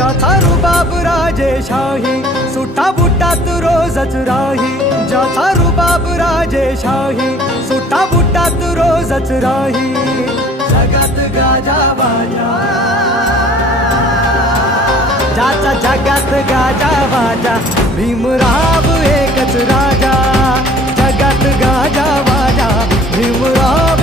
ज्याचा रुबाब राजेशाही, सुट्टा बुट्टात रोजच राही. ज्याचा रुबाब राजेशाही, सुट्टा बुट्टात रोजच राही. जगात गाजा बाजा, ज्याचा जगात गाजा बाजा, भीमराव एकच राजा. जगात गाजा बाजा, भीमराव